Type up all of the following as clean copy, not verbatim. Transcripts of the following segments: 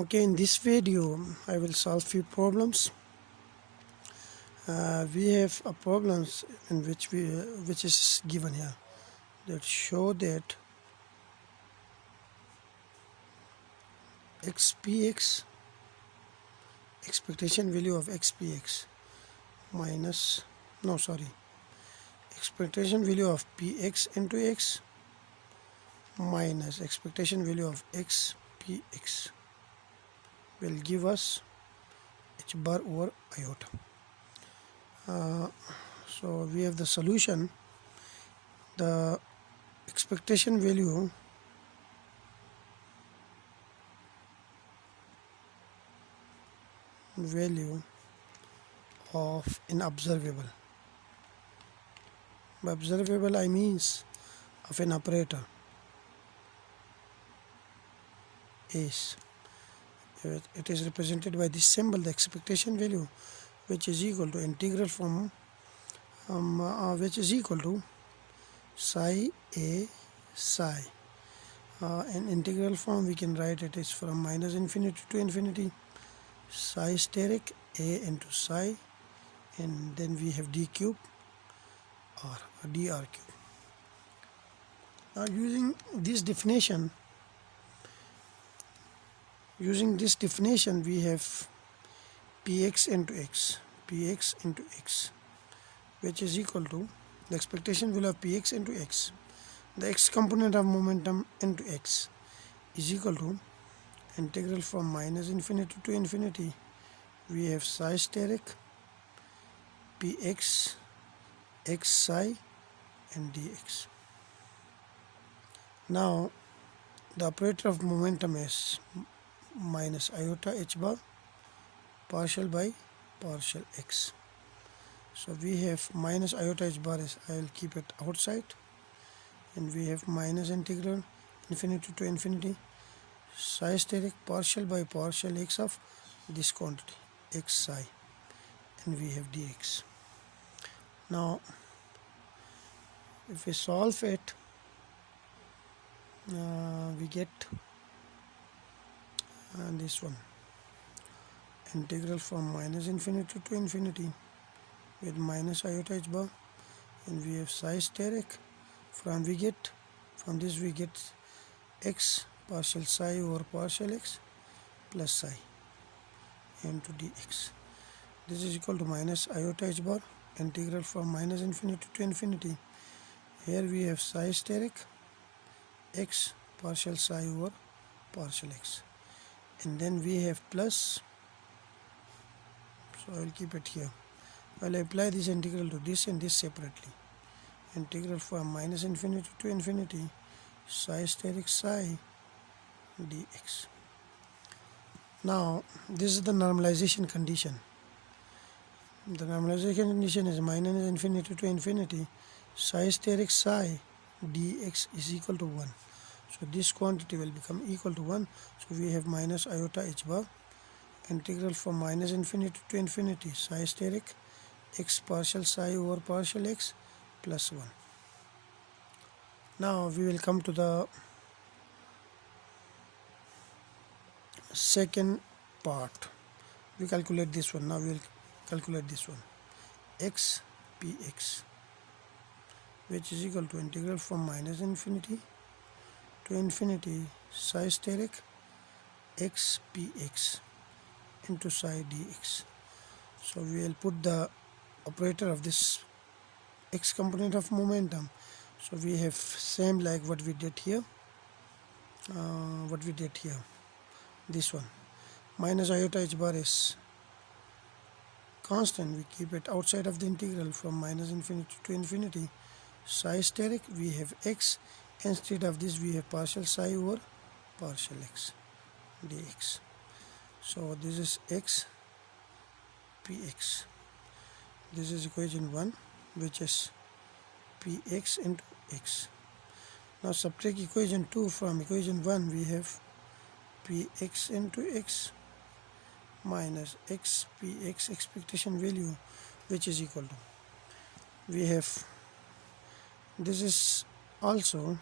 Okay, in this video I will solve few problems. We have a problems in which is given here that show that xpx, expectation value of xpx minus, no sorry, expectation value of px into x minus expectation value of xpx will give us h bar over iota. So we have the solution. The expectation value of an observable. By observable I means of an operator is, it is represented by this symbol, the expectation value, which is equal to integral from which is equal to psi a psi. In integral form we can write it is from minus infinity to infinity, psi steric a into psi, and then we have d cube r, or dr cube. Now using this definition we have px into x, which is equal to the expectation value of px into x, the x component of momentum into x, is equal to integral from minus infinity to infinity. We have psi steric px x psi and dx. Now the operator of momentum is minus iota h bar partial by partial x. So we have minus iota h bar is, I will keep it outside, and we have minus integral infinity to infinity psi steric partial by partial x of this quantity x psi, and we have dx. Now if we solve it, we get this one, integral from minus infinity to infinity with minus iota h bar, and we have psi steric. From this we get x partial psi over partial x plus psi into dx. This is equal to minus iota h bar, integral from minus infinity to infinity. Here we have psi steric x partial psi over partial x, and then we have plus, so I will keep it here. I will apply this integral to this and this separately. Integral from minus infinity to infinity psi steric psi dx. Now this is the normalization condition. The normalization condition is minus infinity to infinity psi steric psi dx is equal to 1. So this quantity will become equal to 1. So we have minus iota h bar, integral from minus infinity to infinity psi steric x partial psi over partial x plus 1. Now we will come to the second part. We calculate this one. Now we will calculate this one, x px, which is equal to integral from minus infinity to infinity psi steric x px into psi dx. So we will put the operator of this x component of momentum. So we have same like what we did here. This one, minus iota h bar is constant, we keep it outside of the integral from minus infinity to infinity. Psi steric, we have x, instead of this we have partial psi over partial x dx. So this is x px. This is equation 1, which is px into x. Now subtract equation 2 from equation 1. We have px into x minus x px expectation value, which is equal to, we have, this is also,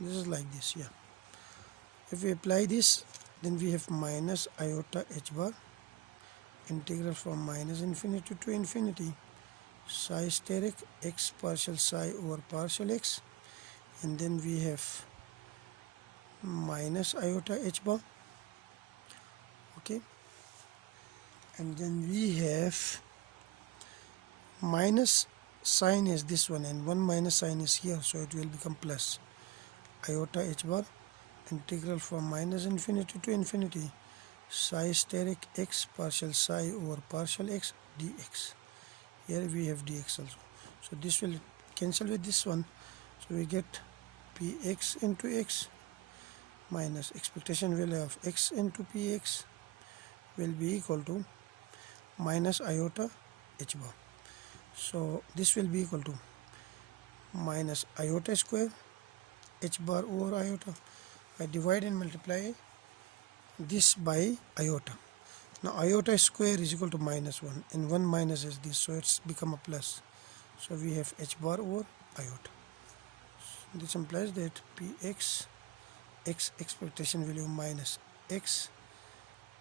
this is like this, yeah. If we apply this Then we have minus iota h bar, integral from minus infinity to infinity, psi steric x partial psi over partial x, and then we have minus iota h bar, okay, and then we have minus sign is this one and one minus sign is here, so it will become plus iota h bar, integral from minus infinity to infinity, psi steric x partial psi over partial x dx. Here we have dx also, so this will cancel with this one, so we get px into x minus expectation value of x into px will be equal to minus iota h bar. So this will be equal to minus iota square h bar over iota. I divide and multiply this by iota. Now iota square is equal to minus 1 and 1 minus is this, so it's become a plus. So we have h bar over iota. So this implies that px x expectation value minus x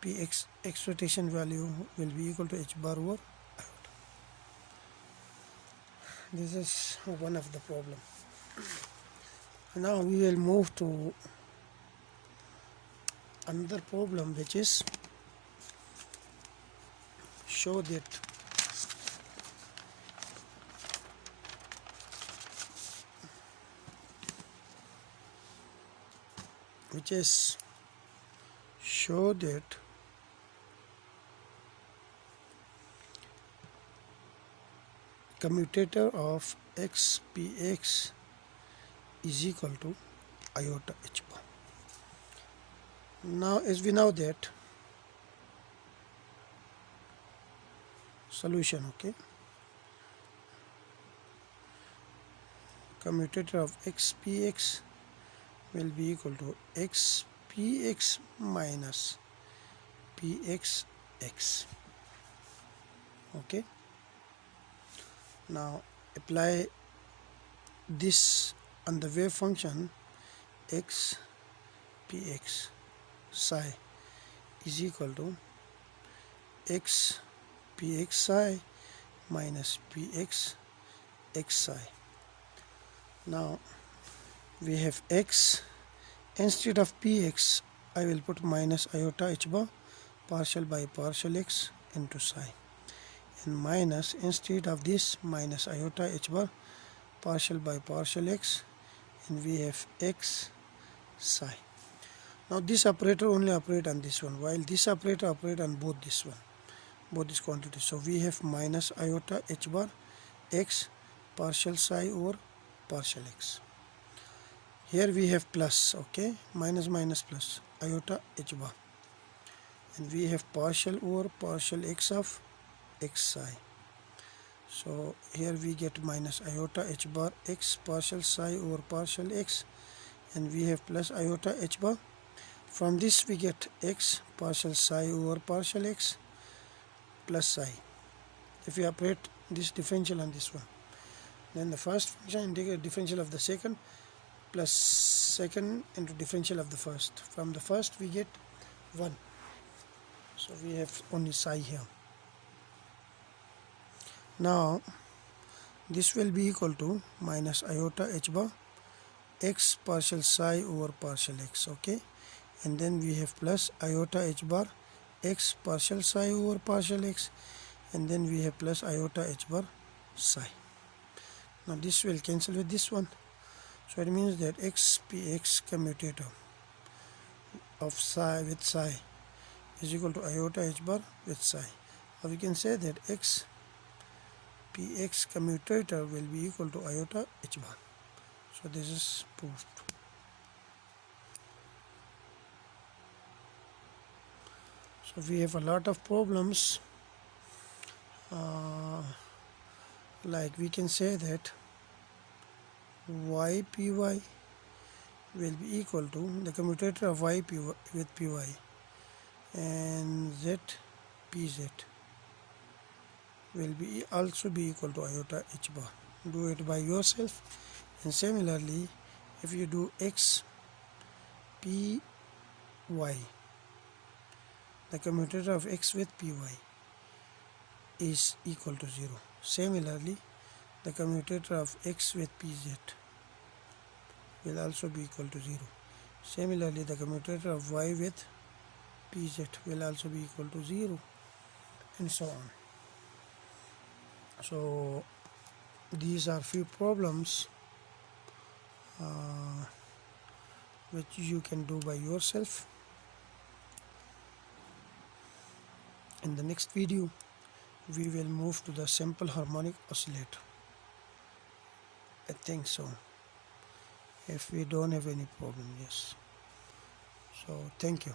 px expectation value will be equal to h bar over iota. This is one of the problem. Now we will move to another problem, which is show that commutator of x px is equal to iota h bar. Now as we know that solution, okay, commutator of x px will be equal to x px minus px x, okay. Now apply this on the wave function x px psi is equal to x px psi minus px x psi. Now we have x, instead of px I will put minus iota h bar partial by partial x into psi, and minus, instead of this, minus iota h bar partial by partial x, and we have x psi. Now this operator only operate on this one, while this operator operate on both this quantities. So we have minus iota h bar x partial psi over partial x. Here we have plus, okay, minus minus plus iota h bar, and we have partial over partial x of x psi. So here we get minus iota h bar x partial psi over partial x, and we have plus iota h bar. From this we get x partial psi over partial x plus psi. If we operate this differential on this one, then the first function integrate differential of the second plus second into differential of the first. From the first we get 1, so we have only psi here. Now this will be equal to minus iota h bar x partial psi over partial x, okay, and then we have plus iota h bar x partial psi over partial x, and then we have plus iota h bar psi. Now this will cancel with this one, so it means that x px commutator of psi with psi is equal to iota h bar with psi, or we can say that x px commutator will be equal to iota h bar. So this is proved. So we have a lot of problems, like we can say that ypy will be equal to the commutator of ypy with py, and zpz will be also be equal to iota h bar. Do it by yourself, and similarly if you do x py the commutator of x with py is equal to 0. Similarly, the commutator of x with pz will also be equal to 0. Similarly, the commutator of y with pz will also be equal to 0, and so on. So these are few problems which you can do by yourself. In the next video we will move to the simple harmonic oscillator. I think so, if we don't have any problem. Yes. So thank you.